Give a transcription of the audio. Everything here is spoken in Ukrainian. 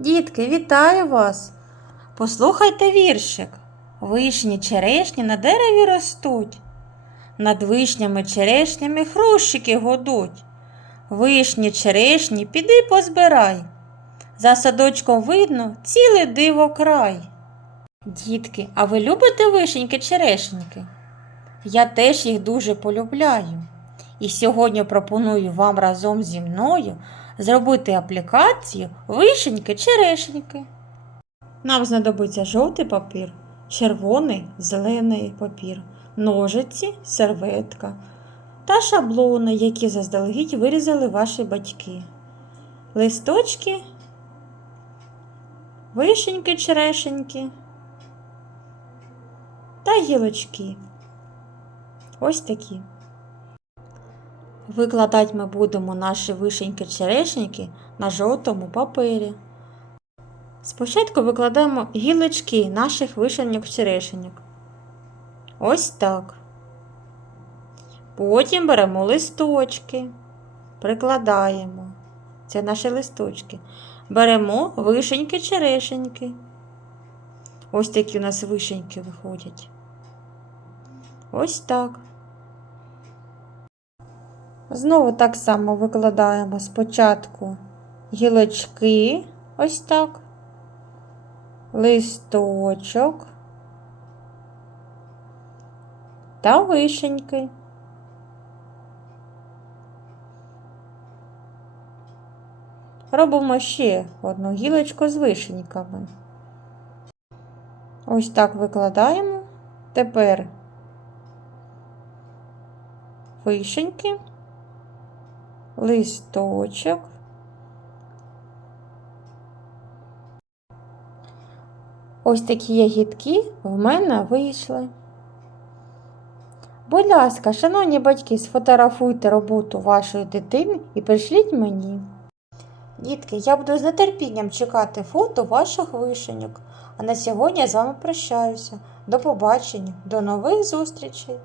Дітки, вітаю вас! Послухайте віршик. Вишні черешні на дереві ростуть. Над вишнями черешнями хрущики гудуть. Вишні черешні, піди позбирай. За садочком видно ціле диво край. Дітки, а ви любите вишеньки черешеньки? Я теж їх дуже полюбляю. І сьогодні пропоную вам разом зі мною зробити аплікацію вишеньки черешеньки. Нам знадобиться жовтий папір, червоний, зелений папір, ножиці, серветка та шаблони, які заздалегідь вирізали ваші батьки. Листочки, вишеньки, черешеньки та гілочки. Ось такі. Викладати ми будемо наші вишеньки черешеньки на жовтому папері. Спочатку викладаємо гілочки наших вишеньок черешеньок. Ось так. Потім беремо листочки, прикладаємо. Це наші листочки. Беремо вишеньки черешеньки. Ось такі у нас вишеньки виходять. Ось так. Знову так само викладаємо спочатку гілочки, ось так, листочок та вишеньки. Робимо ще одну гілочку з вишеньками. Ось так викладаємо. Тепер вишеньки листочок. Ось такі ягідки в мене вийшли. Будь ласка, шановні батьки, сфотографуйте роботу вашої дитини і пришліть мені. Дітки, я буду з нетерпінням чекати фото ваших вишеньок. А на сьогодні я з вами прощаюся. До побачення, до нових зустрічей!